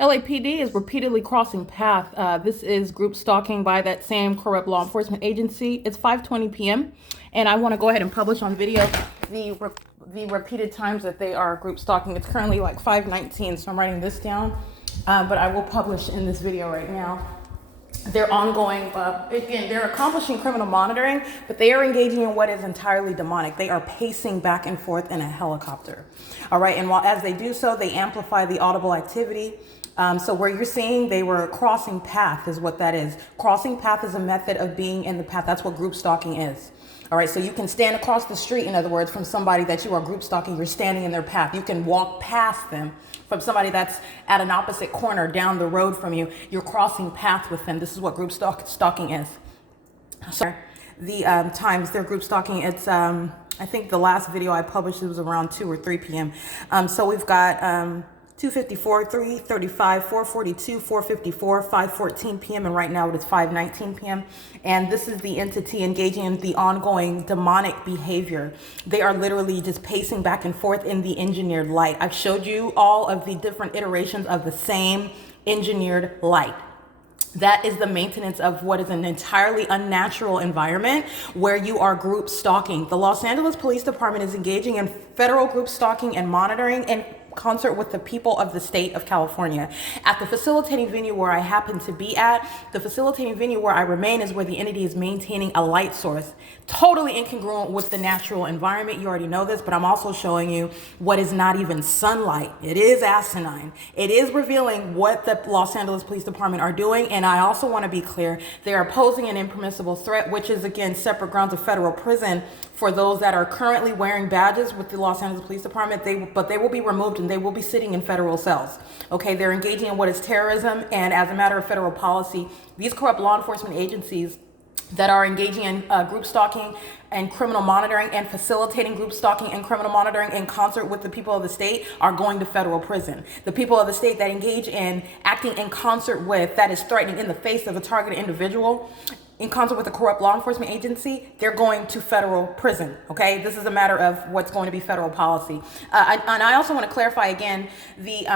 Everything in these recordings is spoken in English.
LAPD is repeatedly crossing path. This is group stalking by that same corrupt law enforcement agency. It's 5:20 p.m. and I want to go ahead and publish on video the repeated times that they are group stalking. It's currently like 5:19, so I'm writing this down, but I will publish in this video right now. They're ongoing, again, they're accomplishing criminal monitoring, but they are engaging in what is entirely demonic. They are pacing back and forth in a helicopter. All right, and as they do so, they amplify the audible activity. So where you're seeing they were crossing path is what that is. Crossing path is a method of being in the path. That's what group stalking is. All right, so you can stand across the street, in other words, from somebody that you are group stalking, you're standing in their path. You can walk past them from somebody that's at an opposite corner down the road from you. You're crossing path with them. This is what group stalking is. So the times they're group stalking, it's, I think the last video I published, it was around 2 or 3 p.m. So we've got 2:54, 3:35, 4:42, 4:54, 5:14 p.m. and right now it is 5:19 p.m. And this is the entity engaging in the ongoing demonic behavior. They are literally just pacing back and forth in the engineered light. I've showed you all of the different iterations of the same engineered light. That is the maintenance of what is an entirely unnatural environment where you are group stalking. The Los Angeles Police Department is engaging in federal group stalking and monitoring in concert with the people of the state of California. At the facilitating venue where I happen to be at, the facilitating venue where I remain is where the entity is maintaining a light source. Totally incongruent with the natural environment. You already know this, but I'm also showing you what is not even sunlight. It is asinine. It is revealing what the Los Angeles Police Department are doing. And I also want to be clear, they are posing an impermissible threat, which is again separate grounds of federal prison for those that are currently wearing badges with the Los Angeles Police Department. But they will be removed and they will be sitting in federal cells. Okay, they're engaging in what is terrorism, and as a matter of federal policy, these corrupt law enforcement agencies that are engaging in group stalking and criminal monitoring and facilitating group stalking and criminal monitoring in concert with the people of the state are going to federal prison. The people of the state that engage in acting in concert with, that is threatening in the face of a targeted individual, in concert with a corrupt law enforcement agency, they're going to federal prison, okay? This is a matter of what's going to be federal policy. And I also want to clarify again, the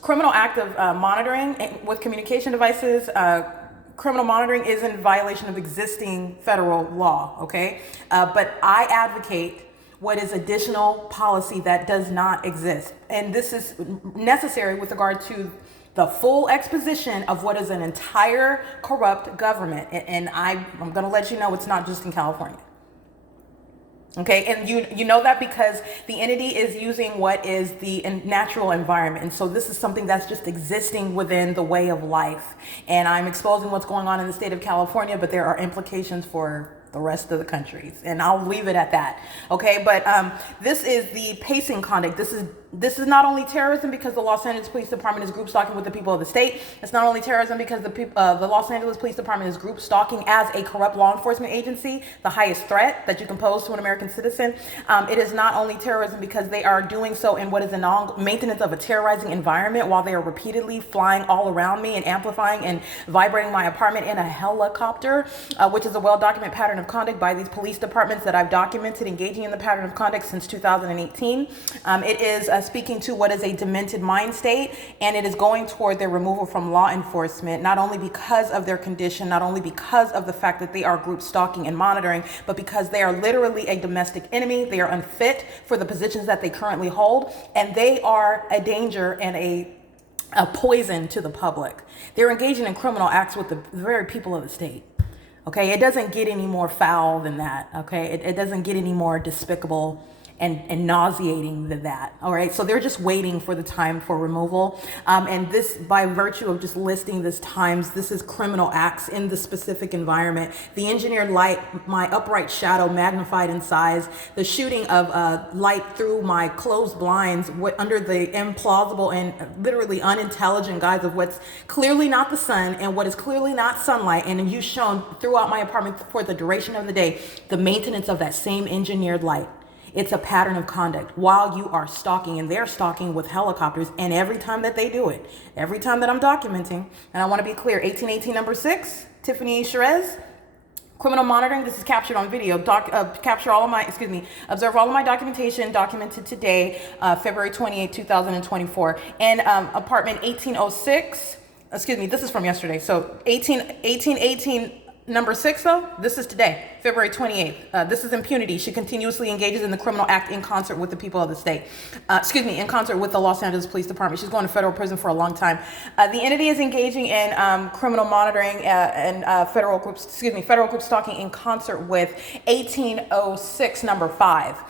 criminal act of monitoring with communication devices, criminal monitoring is in violation of existing federal law, okay? But I advocate what is additional policy that does not exist. And this is necessary with regard to the full exposition of what is an entire corrupt government. And I'm going to let you know it's not just in California. Okay, and you know that because the entity is using what is the natural environment. And so this is something that's just existing within the way of life. And I'm exposing what's going on in the state of California, but there are implications for the rest of the countries. And I'll leave it at that. Okay, but this is the pacing conduct. This is not only terrorism because the Los Angeles Police Department is group stalking with the people of the state. It's not only terrorism because the Los Angeles Police Department is group stalking as a corrupt law enforcement agency, the highest threat that you can pose to an American citizen. It is not only terrorism because they are doing so in what is a maintenance of a terrorizing environment while they are repeatedly flying all around me and amplifying and vibrating my apartment in a helicopter, which is a well-documented pattern of conduct by these police departments that I've documented engaging in the pattern of conduct since 2018. It is speaking to what is a demented mind state, and it is going toward their removal from law enforcement, not only because of their condition, not only because of the fact that they are group stalking and monitoring, but because they are literally a domestic enemy. They are unfit for the positions that they currently hold, and they are a danger and a poison to the public. They're engaging in criminal acts with the very people of the state. Okay, it doesn't get any more foul than that. Okay, it doesn't get any more despicable and nauseating than that. All right, so they're just waiting for the time for removal. And this, by virtue of just listing this times, this is criminal acts in the specific environment. The engineered light, my upright shadow magnified in size, the shooting of light through my closed blinds under the implausible and literally unintelligent guise of what's clearly not the sun and what is clearly not sunlight. And you shown throughout my apartment for the duration of the day, the maintenance of that same engineered light. It's a pattern of conduct while you are stalking, and they're stalking with helicopters. And every time that they do it, every time that I'm documenting, and I want to be clear, 1818 number 6, Tiffany Sherez, Criminal monitoring, this is captured on video. Observe all of my documentation documented today, February 28, 2024. In apartment 1806, this is from yesterday. So 1818, number 6 though, this is today, February 28th. This is impunity. She continuously engages in the criminal act in concert with the people of the state. In concert with the Los Angeles Police Department. She's going to federal prison for a long time. The entity is engaging in criminal monitoring and federal group stalking in concert with 1806, number 5.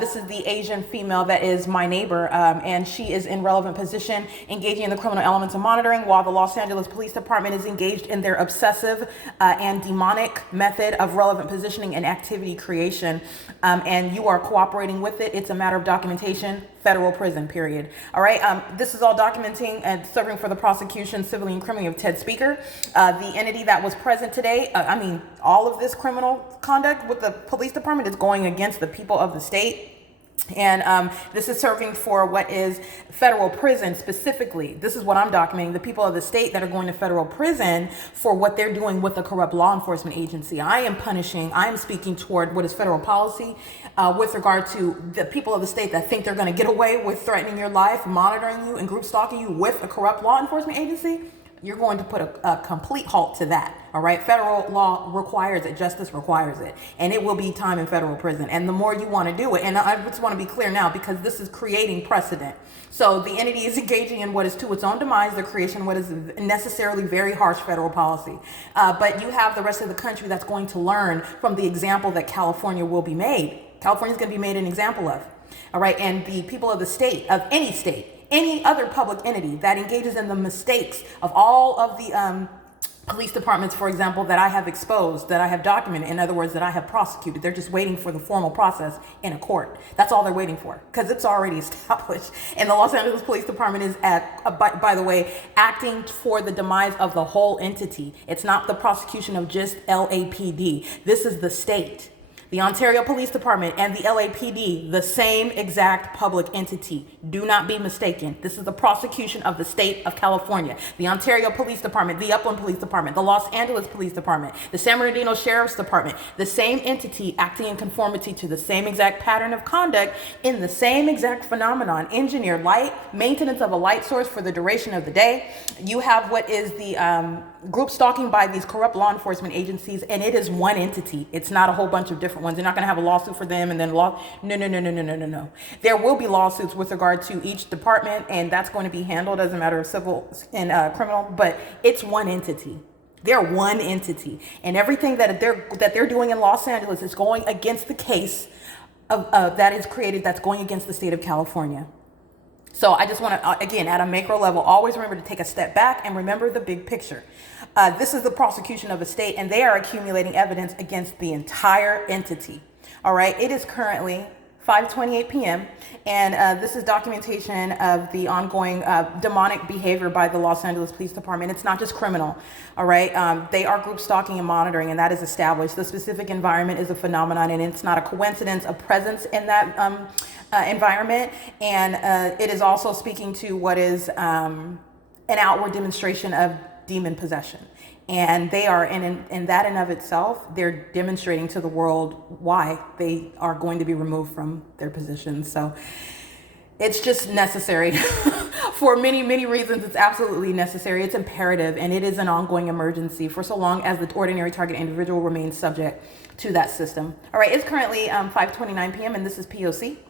This is the Asian female that is my neighbor, and she is in relevant position, engaging in the criminal elements of monitoring, while the Los Angeles Police Department is engaged in their obsessive and demonic method of relevant positioning and activity creation, and you are cooperating with it. It's a matter of documentation, federal prison, period. All right. This is all documenting and serving for the prosecution, civilly and criminally, of Ted Speaker. The entity that was present today, all of this criminal conduct with the police department is going against the people of the state. And this is serving for what is federal prison specifically. This is what I'm documenting, the people of the state that are going to federal prison for what they're doing with a corrupt law enforcement agency. I am speaking toward what is federal policy with regard to the people of the state that think they're going to get away with threatening your life, monitoring you, and group stalking you with a corrupt law enforcement agency. You're going to put a complete halt to that. All right. Federal law requires it. Justice requires it. And it will be time in federal prison. And the more you want to do it, and I just want to be clear now, because this is creating precedent. So the entity is engaging in what is to its own demise, the creation of what is necessarily very harsh federal policy. But you have the rest of the country that's going to learn from the example that California will be made. California is going to be made an example of. All right. And the people of the state, of any state, any other public entity that engages in the mistakes of all of the police departments, for example, that I have exposed, that I have documented, in other words, that I have prosecuted. They're just waiting for the formal process in a court. That's all they're waiting for, because it's already established. And the Los Angeles Police Department is, by the way, acting for the demise of the whole entity. It's not the prosecution of just LAPD. This is the state. The Ontario Police Department and the LAPD, the same exact public entity. Do not be mistaken. This is the prosecution of the state of California. The Ontario Police Department, the Upland Police Department, the Los Angeles Police Department, the San Bernardino Sheriff's Department, the same entity acting in conformity to the same exact pattern of conduct in the same exact phenomenon. Engineered light, maintenance of a light source for the duration of the day. You have what is the group stalking by these corrupt law enforcement agencies, and it is one entity. It's not a whole bunch of different ones. You're not going to have a lawsuit for them and then no. There will be lawsuits with regard to each department, and that's going to be handled as a matter of civil and criminal, but it's one entity. They're one entity, and everything that they're doing in Los Angeles is going against the case of that is created, that's going against the state of California. So I just want to, again, at a macro level, always remember to take a step back and remember the big picture. This is the prosecution of a state, and they are accumulating evidence against the entire entity. All right. It is currently 5:28 p.m. and this is documentation of the ongoing demonic behavior by the Los Angeles Police Department. It's not just criminal. All right. They are group stalking and monitoring, and that is established. The specific environment is a phenomenon, and it's not a coincidence of presence in that environment. And it is also speaking to what is an outward demonstration of demon possession. And they are in that in of itself, they're demonstrating to the world why they are going to be removed from their positions. So it's just necessary for many, many reasons. It's absolutely necessary. It's imperative, and it is an ongoing emergency for so long as the ordinary target individual remains subject to that system. All right, it's currently 5:29 p.m. and this is P.O.C.